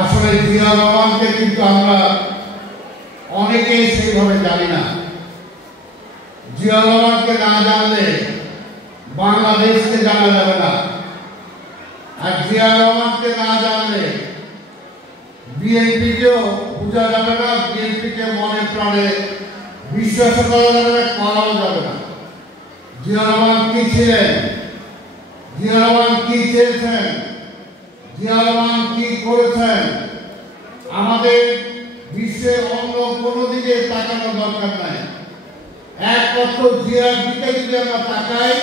আসলে জিয়া রহমানকে কিন্তু আমরা অনেকেই সেইভাবে জানি না। জিয়া রহমানকে না জানলে বাংলাদেশকে জানা যাবে না, আর জিয়া রহমানকে না জানলে বিএনপিকেও বোঝা যাবে না, বিএনপিকে মনে প্রাণে বিশ্বাস করা যাবে না, করাও যাবে না। জিয়া রহমান কি ছিলেন, জিয়া রহমান কি চেয়েছেন, জিয়া রহমান কি করেছেন, আমাদের বিশ্বের অন্য কোনো দিকে তাকানোর দরকার নাই। একমাত্র জিয়ার দিকে যদি আমরা তাকাই,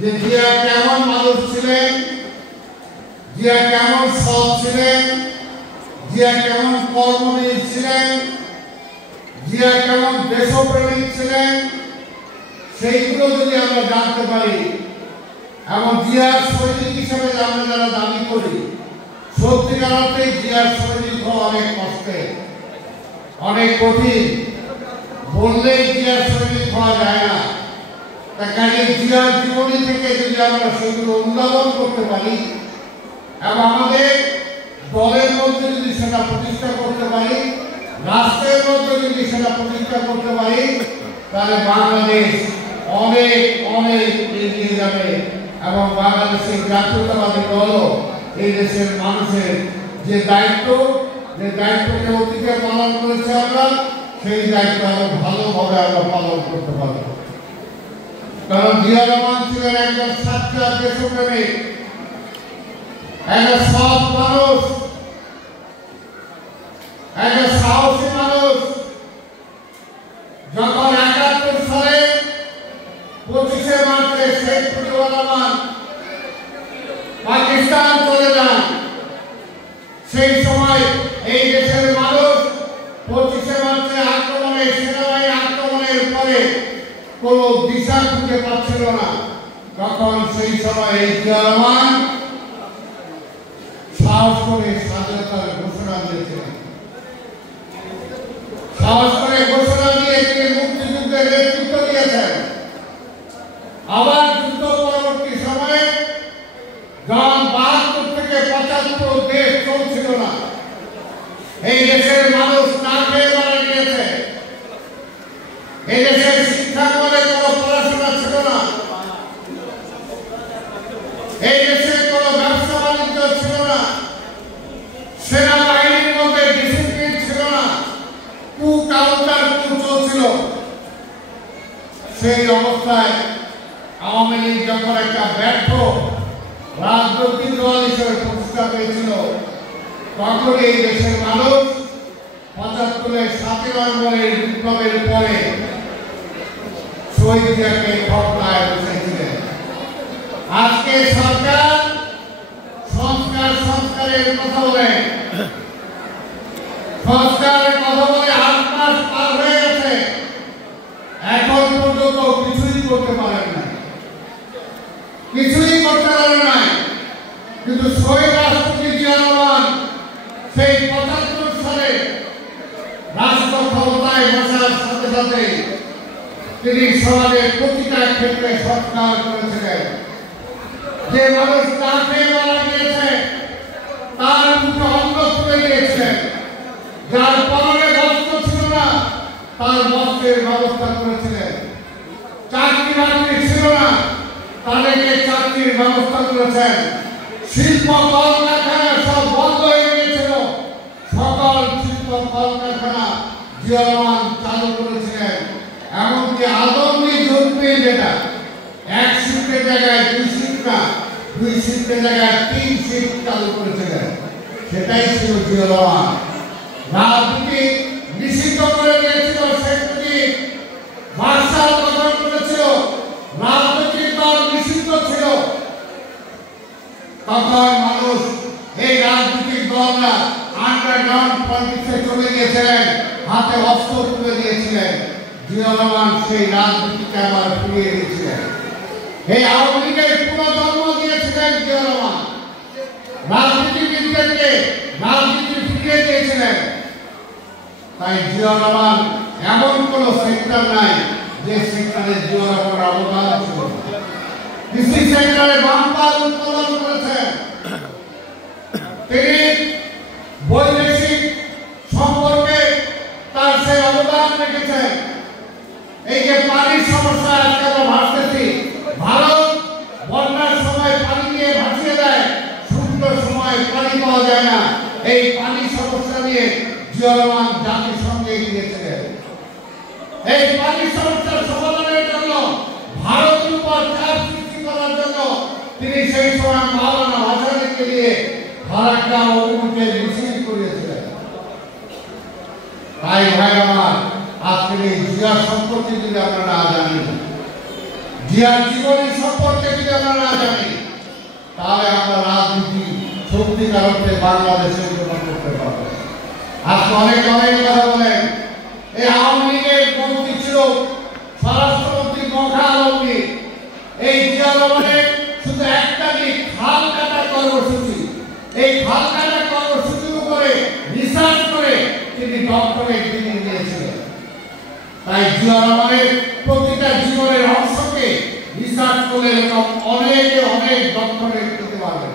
যে জিয়া কেমন মানুষ ছিলেন, জিয়া কেমন সৎ ছিলেন, জিয়া কেমন কর্মনির ছিলেন, জিয়া কেমন দেশপ্রেমিক ছিলেন, সেইগুলো যদি আমরা জানতে পারি এবং জিয়ার সৈনিক হিসেবে আমরা যারা দাবি করি, সত্যিকার অর্থে জিয়ার সৈনিক হওয়া অনেক কষ্টের, অনেক কঠিন, বললেই জিয়ার সৈনিক হওয়া যায় না। তাই কাজে জিয়ার জীবনী থেকে যদি আমরা সেগুলো অনুধাবন করতে পারি এবং আমাদের দলের মধ্যে যদি সেটা প্রতিষ্ঠা করতে পারি, রাষ্ট্রের মধ্যে যদি সেটা প্রতিষ্ঠা করতে পারি, তাহলে বাংলাদেশ অনেক অনেক এগিয়ে যাবে এবং বাংলাদেশের জাতীয়তাবাদী দলও এই দেশের মানুষের যে দায়িত্বকে অতীতে পালন করেছে আমরা, সেই দায়িত্ব আরো ভালোভাবে আমরা পালন করতে পারব। কারণ জিয়া রহমান ছিলেন একজন সাচ্চা দেশপ্রেমিক, একজন সৎ মানুষ, একজন সাহসী মানুষ। যখন ৭১ সালে ২৫শে মার্চে শেখ মুজিবুর রহমান পাকিস্তান চলে যান, সেই সময় এই দেশের মানুষ ২৫শে মার্চে আক্রমণে, সেনাবাহিনী আক্রমণের পরে কোন দিশা খুঁজে পাচ্ছিল না। তখন সেই সময় এই জিয়া রহমান সাহস করে স্বাধীনতার ঘোষণা দিয়েছিলেন, সাহস করে ঘোষণা দিয়ে তিনি মুক্তিযুদ্ধের নেতৃত্ব দিয়েছেন। আবার যুদ্ধ পরবর্তী সময়ে যখন ৭২ থেকে ৭৫ দেশ চলছিল না, এই দেশের মানুষ না খেয়ে মারা গিয়েছে, এই দেশের শিক্ষা করে কোনো পড়াশোনা ছিল না, এই দেশে কোনো ব্যবসা বাণিজ্য ছিল না, সেনাবাহিনীর মধ্যে ডিসিপ্লিন ছিল না, কাউন্টার চলছিল। সেই অবস্থায় আওয়ামী লীগ যখন একটা ব্যর্থ রাজনৈতিক দল হিসেবে প্রতিষ্ঠা পেয়েছিল, তখন এই দেশের মানুষ ৭৫-এর ৭ই নভেম্বরের বিপ্লবের পরে শহীদ জিয়াকে ঘটনায় বসেছিলেন। আজকে সরকার সংস্কারের কথা বলে, সংস্কারের কথা বলে ৮ মাস পার হয়ে গেছে, এখন পর্যন্ত কিছুই করতে পারেন না, কিছুই করতে পারেন নাই। কিন্তু শহীদ রাষ্ট্রপতি জিয়া রহমান সেই ৭৫ সালে রাষ্ট্র ক্ষমতায় বসার সাথে সাথে তিনি সমাজের প্রতিটা ক্ষেত্রে সংস্কার করেছিলেন। যে মানুষ না খেয়ে মারা গিয়েছে তার মুখে অন্ন তুলে দিয়েছেন, যার পরনে বস্ত্র ছিল না তার বস্ত্রের ব্যবস্থা করেছিলেন, চাকরি বাকরি ছিল না তাদেরকে চাকরির ব্যবস্থা করেছেন, শিল্প কলকারখানা সব বন্ধ হয়ে গিয়েছিল, সকল শিল্প কলকারখানা জিয়া রহমান চালু করেছিলেন। এমনকি আদমনি জুটমি যেটা ১ শিফটের জায়গায় ২ শিফট না, ২ শিফটের জায়গায় ৩ শিফট চালু করেছিলেন, সেটাই ছিল জিয়া রহমান। রাজনীতি নিষিদ্ধ করে দিয়েছিল শেখ মুজিব, মার্শাল গঠন করেছিল, রাজনৈতিক দল নিষিদ্ধ ছিল। তখন মানুষ এই রাজনৈতিক দলরা আন্ডারগ্রাউন্ড পলিটিক্সে চলে গিয়েছিলেন, হাতে অস্ত্র তুলে দিয়েছিলেন। জিয়া রহমান সেই রাজনীতিকে আবার ফিরিয়ে দিয়েছিলেন, এই আওয়ামী লীগের পুনর্জন্ম দিয়েছিলেন জিয়া রহমান, রাজনীতিবিদদেরকে রাজনীতি ফিরিয়ে দিয়েছিলেন। তাই জিয়া রহমান এমন কোন সেক্টর নাই যে সেক্টরে জিয়া রহমানের অবদান ছিল। কৃষি সেক্টরে বাম্পার উৎপাদন করেছেন তিনি, রেখেছেন। এই যে পানির সমস্যা আজকে আমরা ভাবতেছি, ভারত বন্যার সময় পানি নিয়ে ভাসিয়ে দেয়, শুকনোর সময় পানি পাওয়া যায় না। এই পানি সমস্যা নিয়ে জিয়া রহমান জাতিসংঘে গিয়েছিলেন। এই পানি সমস্যার সমাধানের জন্য, ভারতের উপর চাপ সৃষ্টি করার জন্য তিনি সেই সময় মাওলানা ভাসানীকে দিয়ে ফারাক্কা অভিমুখে মিছিল করিয়েছিলেন। তাই ভাই আমার, আজকের এই জিয়া সম্পর্কে যদি আমরা না জানি, জিয়ার জীবনী সম্পর্কে যদি আমরা না জানি, তাহলে আমরা রাজনীতি সত্যিকার অর্থে বাংলাদেশে গ্রহণ করতে পারবো। আজকে অনেক কথা বলেন, এই আওয়ামী লীগের মন্ত্রী ছিল স্বরাষ্ট্রমন্ত্রী মখা আলমগীর। এই জিয়া রহমানের শুধু একটা দিক, খাল কাটা কর্মসূচি। এই খাল কাটা কর্মসূচির উপরে রিসার্চ করে তিনি ডক্টরেট ডিগ্রি নিয়েছিলেন। তাই জিয়া রহমানের প্রতিটা জীবনের অংশকে রিসার্চ করলে এরকম অনেক ডক্টরেট পেতে পারবেন।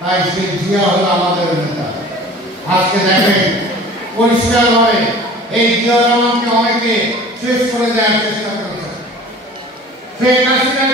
তাই সেই জিয়া হলো আমাদের নেতা। আজকে দেখেন পরিষ্কারভাবে এই জিয়া রহমানকে অনেকে শেষ করে দেওয়ার চেষ্টা করেছে। শেখ হাসিনা